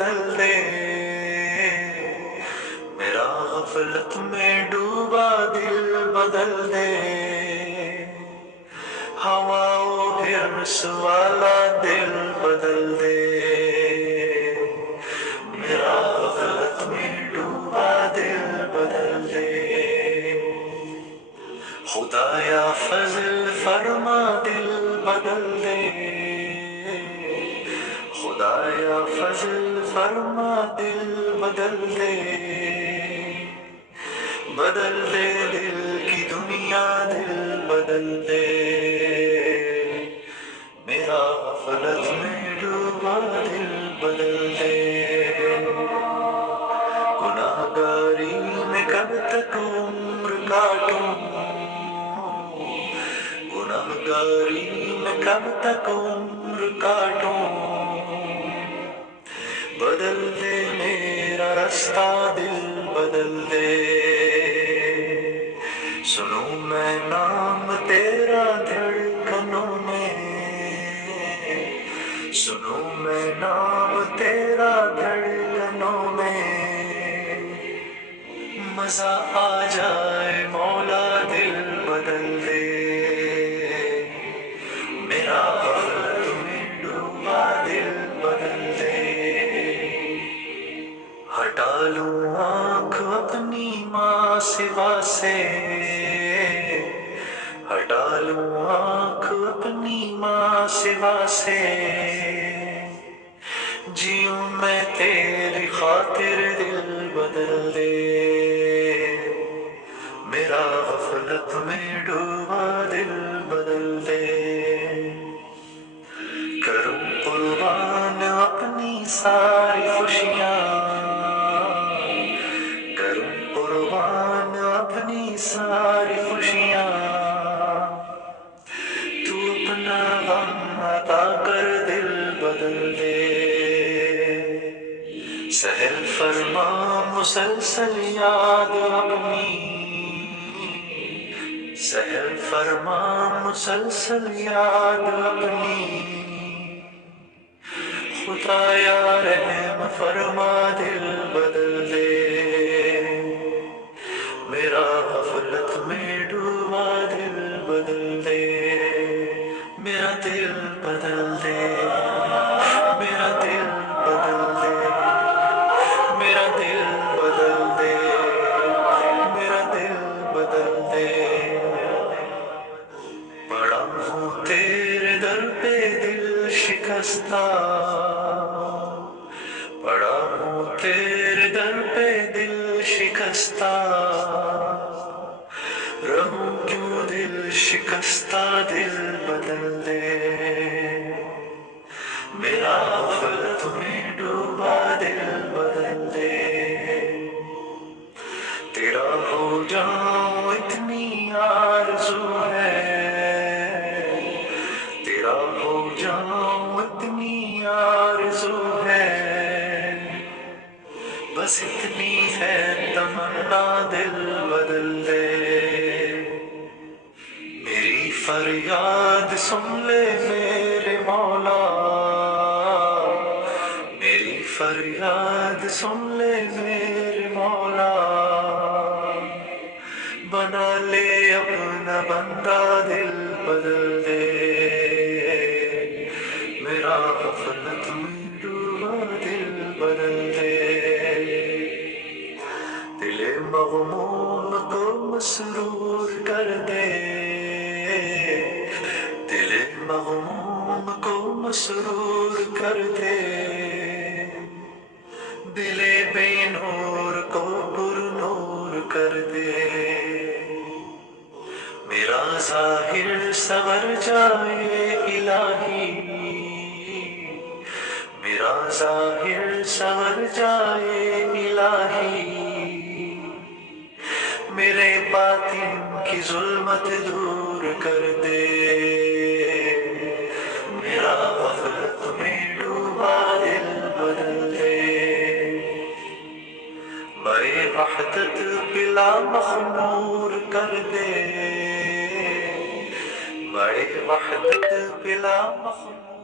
بدل دے، میرا غفلت میں ڈوبا دل بدل دے، ہوا و حرص والا دل بدل دے، میرا غفلت میں ڈوبا دل بدل دے، خدایا فضل فرما دل بدل دے، خدایا فضل فرما دل بدل دے، بدل دے دل کی دنیا دل بدل دے، میرا غفلت میں ڈوبا دل بدل دے، گناہ گاری میں کب تک عمر کاٹوں، گناہ گاری میں کب تک عمر کاٹوں، بدل دے میرا رستہ دل بدل دے، سنوں میں نام تیرا دھڑکنوں میں، سنوں میں نام تیرا دھڑکنوں میں، مزہ آ جائے مولا دل بدل دے، میرا غفلت میں ڈوبا دل بدل دے، ہٹا لوں آنکھ اپنی ماں سوا سے، ہٹا لوں آنکھ اپنی ماں سوا سے، جیوں میں تیری خاطر دل بدل دے، میرا غفلت میں ڈوبا دل بدل دے، کروں قربان اپنی ساری خوشیاں، کروں قربان اپنی ساری خوشیاں، تو اپنا غم عطا کر دل بدل دے، سحر فرما مسلسل یاد اپنی، سحر فرما مسلسل یاد اپنی، خدایا رحم فرما دل بدل دے، میرا غفلت میں ڈوبا دل بدل دے، میرا دل بدل دے، میرا دل بدل دے، میرا دل بدل دے، میرا دل بدل دے، پڑا ہوں تیرے در پہ دل شکستہ، پڑا ہوں تیرے در پہ دل شکستہ، رہوں کیوں دل شکستہ دل بدل دے، میرا غفلت میں ڈوبا دل بدل دے، تیرا ہو جاؤں اتنی آرزو ہے، تیرا ہو جاؤں اتنی آرزو ہے، بس اتنی ہے تمنا دل بدل دے، میری فریاد سن لے میرے مولا، میری فریاد سن لے میرے مولا، بنا لے اپنا بندہ دل بدل دے، میرا غفلت میں ڈوبا دل بدل دے، دل مغموم کو مسرور کر دے، دل مغموم کو مسرور کر دے، دل بے نور کو پر نور کر دے، میرا ظاہر سنور جائے الہی، میرا ظاہر سنور جائے الہی، میرے باطن کی ظلمت دور کر دے، میرا غفلت میں ڈوبا دل بدل دے، بے وحدت بلا مخمور کر دے، بے وحدت بلا مخمور